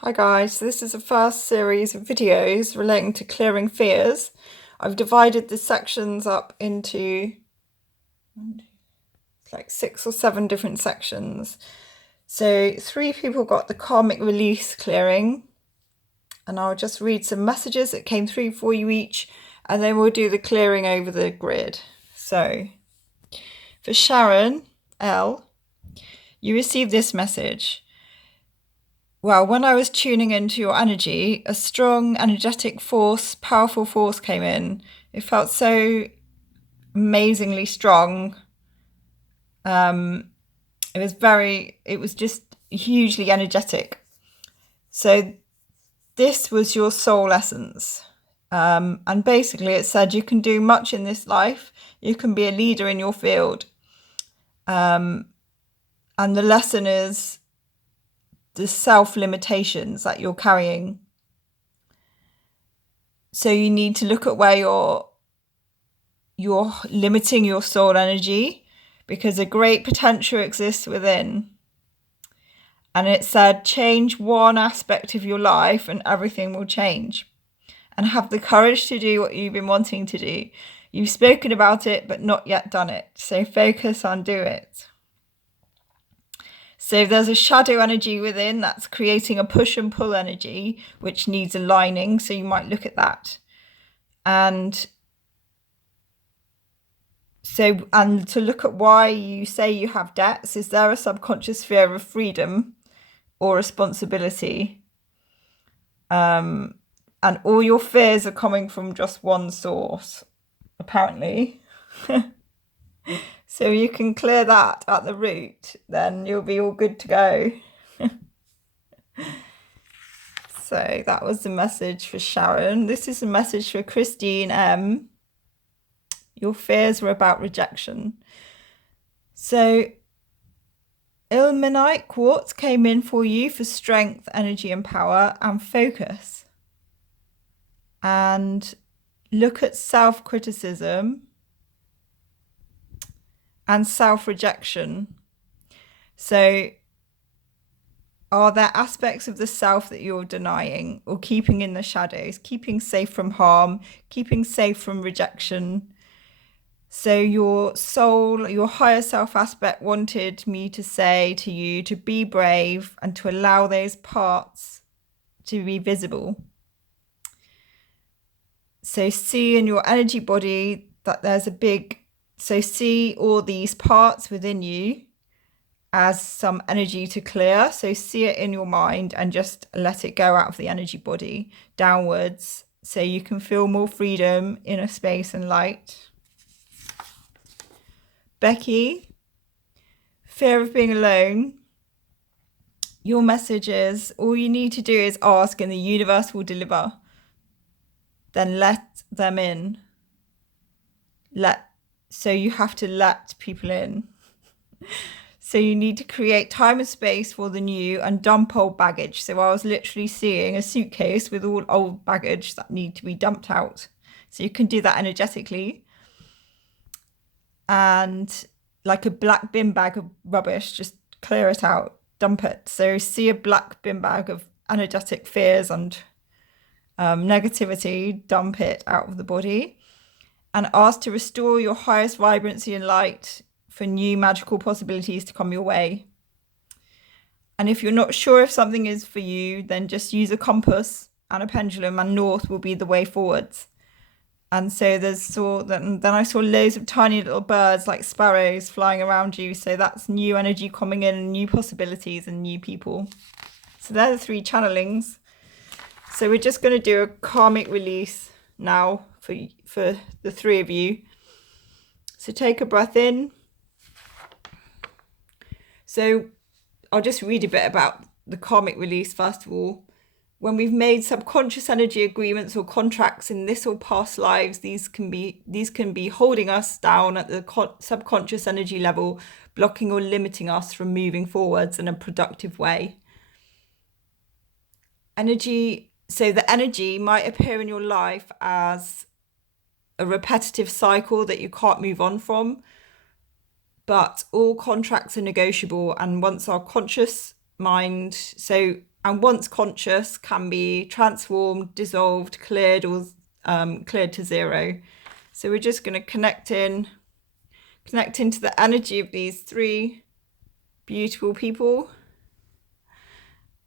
Hi guys, this is the first series of videos relating to clearing fears. I've divided the sections up into like 6 or 7 different sections. So 3 people got the karmic release clearing, and I'll just read some messages that came through for you each, and then we'll do the clearing over the grid. So for Sharon L, you received this message. Well, when I was tuning into your energy, a strong, energetic force, powerful force came in. It felt so amazingly strong. It was just hugely energetic. So this was your soul essence. And basically it said you can do much in this life. You can be a leader in your field. And the lesson is the self-limitations that you're carrying. So you need to look at where you're limiting your soul energy, because a great potential exists within. And it said, change one aspect of your life and everything will change. And have the courage to do what you've been wanting to do. You've spoken about it, but not yet done it. So focus on do it. So there's a shadow energy within that's creating a push and pull energy, which needs aligning. So you might look at that. And to look at why you say you have debts. Is there a subconscious fear of freedom or responsibility? And all your fears are coming from just one source, apparently. So you can clear that at the root, then you'll be all good to go. So that was the message for Sharon. This is a message for Christine M. Your fears were about rejection. So ilmenite quartz came in for you for strength, energy and power and focus. And look at self-criticism and self-rejection. So are there aspects of the self that you're denying or keeping in the shadows, keeping safe from harm, keeping safe from rejection? So your soul, your higher self aspect wanted me to say to you to be brave and to allow those parts to be visible. So see in your energy body that there's so see all these parts within you as some energy to clear. So see it in your mind and just let it go out of the energy body downwards, so you can feel more freedom, inner space and light. Becky, fear of being alone. Your message is all you need to do is ask and the universe will deliver. Then let them in. So you have to let people in. So you need to create time and space for the new and dump old baggage. So I was literally seeing a suitcase with all old baggage that need to be dumped out. So you can do that energetically. And like a black bin bag of rubbish, just clear it out, dump it. So see a black bin bag of energetic fears and negativity, dump it out of the body, and ask to restore your highest vibrancy and light for new magical possibilities to come your way. And if you're not sure if something is for you, then just use a compass and a pendulum, and north will be the way forwards. And so then I saw loads of tiny little birds like sparrows flying around you. So that's new energy coming in, and new possibilities and new people. So they're the 3 channelings. So we're just going to do a karmic release now for the 3 of you. So take a breath in. So I'll just read a bit about the karmic release first of all. When we've made subconscious energy agreements or contracts in this or past lives, these can be holding us down at the subconscious energy level, blocking or limiting us from moving forwards in a productive way. So the energy might appear in your life as a repetitive cycle that you can't move on from, but all contracts are negotiable. And once our conscious mind, so and once conscious can be transformed, dissolved, cleared, or cleared to zero. So we're just going to connect into the energy of these three beautiful people,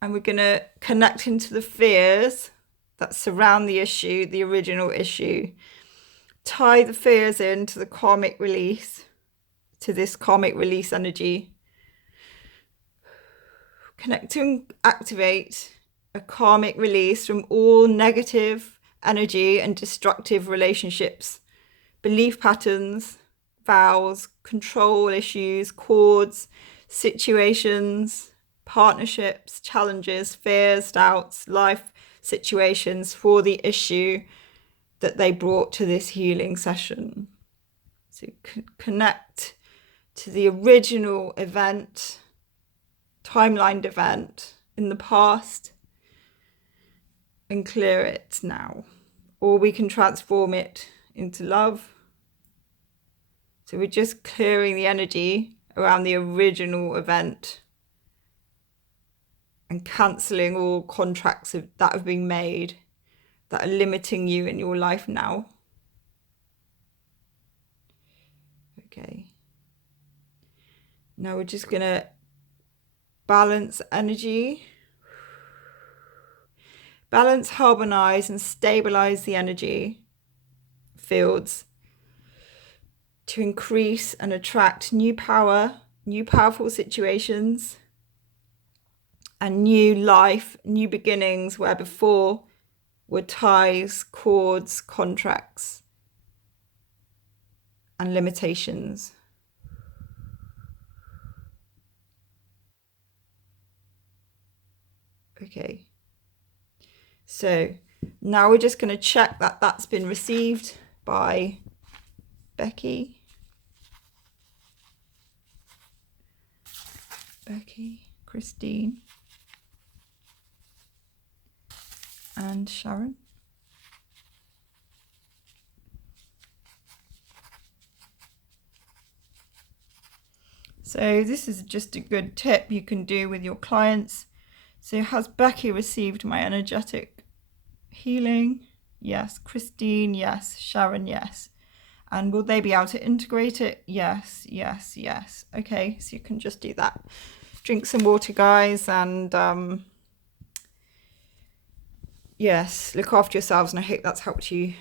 and we're going to connect into the fears that surround the issue, the original issue. Tie the fears into the karmic release, to this karmic release energy. Connect to activate a karmic release from all negative energy and destructive relationships, belief patterns, vows, control issues, cords, situations, partnerships, challenges, fears, doubts, life situations for the issue that they brought to this healing session. So connect to the original event, timelined event in the past, and clear it now. Or we can transform it into love. So we're just clearing the energy around the original event and cancelling all contracts that have been made that are limiting you in your life now. Okay. Now we're just going to balance energy. Balance, harmonize, and stabilize the energy fields to increase and attract new power, new powerful situations, and new life, new beginnings where before were ties, cords, contracts, and limitations. Okay. So now we're just going to check that that's been received by Becky, Christine, and Sharon. So this is just a good tip you can do with your clients. So has Becky received my energetic healing? Yes. Christine? Yes. Sharon? Yes. And will they be able to integrate it? Yes, yes, yes. Okay, so you can just do that. Drink some water, guys, and yes, look after yourselves, and I hope that's helped you